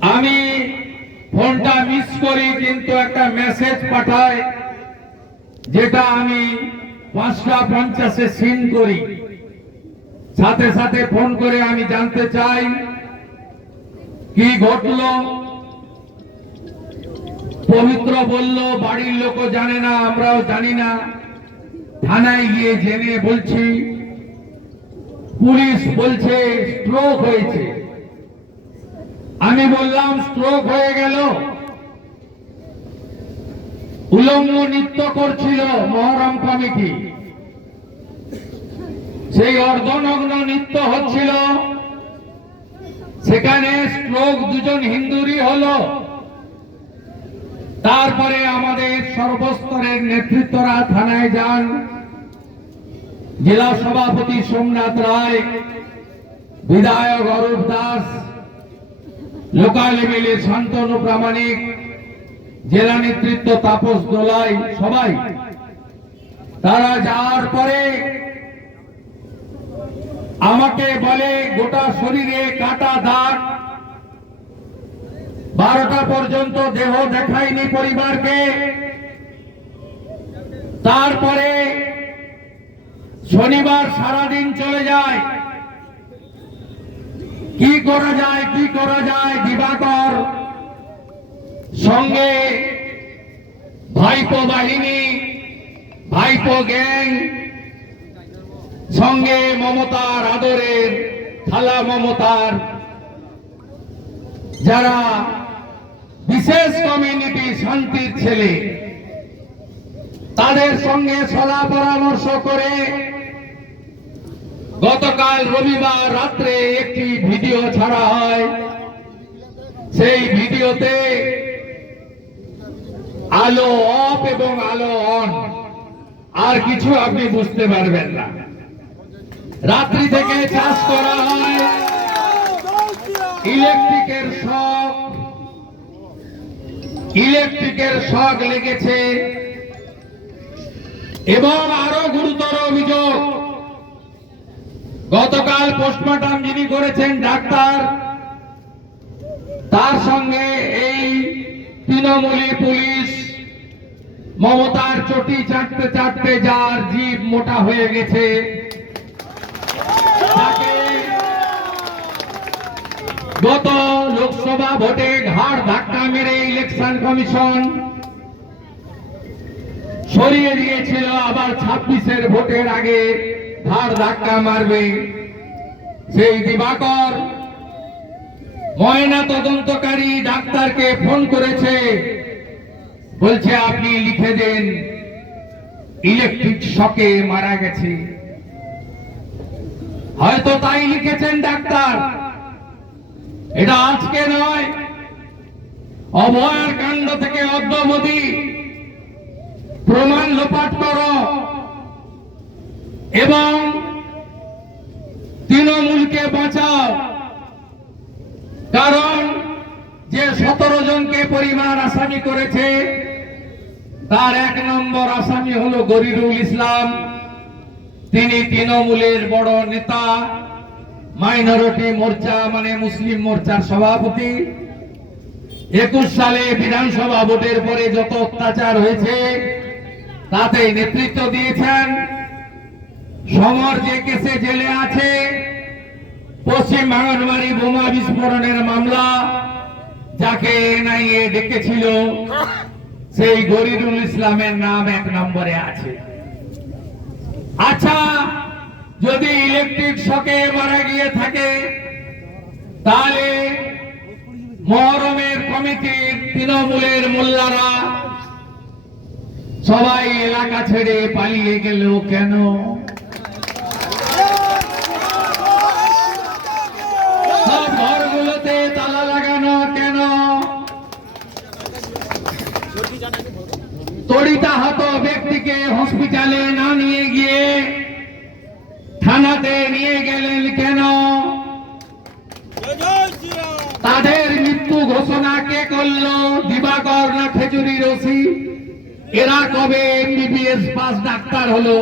আমি ফোনটা মিস করি, কিন্তু একটা মেসেজ পাঠায় যেটা আমি পাঁচটা পঞ্চাশে সিন করি। সাথে সাথে ফোন করে আমি জানতে চাই, কি ঘটলো? পবিত্র বলল, বাড়ির লোকও জানে না, আমরাও জানি না। থানায় গিয়ে জেনে বলছি, পুলিশ বলছে স্ট্রোক হয়েছে। আমি বললাম স্ট্রোক হয়ে গেল। উলঙ্গ নৃত্য করছিল মহরম কমিটি। সেই অর্ধনগ্ন নৃত্য হচ্ছিল, সেখানে স্ট্রোক দুজন হিন্দুরই হলো। তারপরে আমাদের সর্বস্তরের নেতৃত্বরা থানায় যান। জেলা সভাপতি সোমনাথ রায়, বিধায়ক অরূপ দাস লোকাল এমএলএ শান্তনু প্রামাণিক জেলা নেতৃত্ব তাপস দোলাই, সবাই। তারা যাওয়ার পরে আমাকে বলে, গোটা শরীরে কাটা দাগ। বারোটা পর্যন্ত দেহ দেখায়নি পরিবারকে। তারপরে শনিবার সারাদিন চলে যায়। কি করা যায়, কি করা যায়, দিবাকর। সঙ্গে ভাইপো বাহিনী, ভাইপো গ্যাং, সঙ্গে মমতার আদরের থালা মমতার। যারা বিশেষ কমিউনিটি শান্তির ছেলে, তাদের সঙ্গে সলা পরামর্শ করে গতকাল রবিবার রাত্রে একটি ভিডিও ছাড়া হয়। সেই ভিডিওতে আলো অফ এবং আলো অন। আর কিছু আপনি বুঝতে পারবেন না। রাত্রি থেকে চাষ করা হয়। ইলেকট্রিকের শক ইলেকট্রিকের শক লেগেছে। এবং আরও গতকাল পোস্টমর্টম যিনি করেছেন ডাক্তার, তার সঙ্গে এই তৃণমূলী পুলিশ মমতার চটি চাটতে চাটতে যার জীব মোটা হয়ে গেছে। গত লোকসভা ভোটে ঘাড় ধাক্কা মেরে ইলেকশন কমিশন সরিয়ে দিয়েছিল আবার ছাব্বিশের ভোটের আগে। ঘাড় ধাক্কা মারবে। সেই দিবাকর ময়না তদন্তকারী ডাক্তারকে ফোন করেছে। বলছে, আপনি লিখে দেন। ইলেকট্রিক শকে মারা গেছে। হয়তো তাই লিখেছেন ডাক্তার। এটা আজকে নয়। অভয়ার কাণ্ড থেকে অদ্যবধি প্রমাণ লোপাট করো। এবং সতেরো জনকে পরিবার আসামি করেছে। তার এক নম্বর আসামি হলো গরিরুল ইসলাম। তিনি তৃণমূলের বড় নেতা, মাইনরিটি মোর্চা মানে মুসলিম মোর্চার সভাপতি। একুশ সালে বিধানসভা ভোটের পরে যত অত্যাচার হয়েছে, তাতে নেতৃত্ব দিয়েছেন। সমর যে কেসে জেলে আছে, পশ্চিম বাঙালবাড়ি বোমা বিস্ফোরণের মামলা। যাকে এনআইএ ডেকেছিল, সেই গরিরুল ইসলামের নাম এক নম্বরে আছে। আচ্ছা যদি ইলেকট্রিক শকে মারা গিয়ে থাকে, তাহলে মহরমের কমিটির তৃণমূলের মোল্লারা সবাই এলাকা ছেড়ে পালিয়ে গেল কেন? ব্যক্তিকে হসপিটালে না নিয়ে গিয়ে থানাতে নিয়ে গেলেন কেন? তাদের মৃত্যু ঘোষণা কে করল? দিবাকর না খেজুরি রসি? এরা কবে এমবিবিএস পাস ডাক্তার হলো?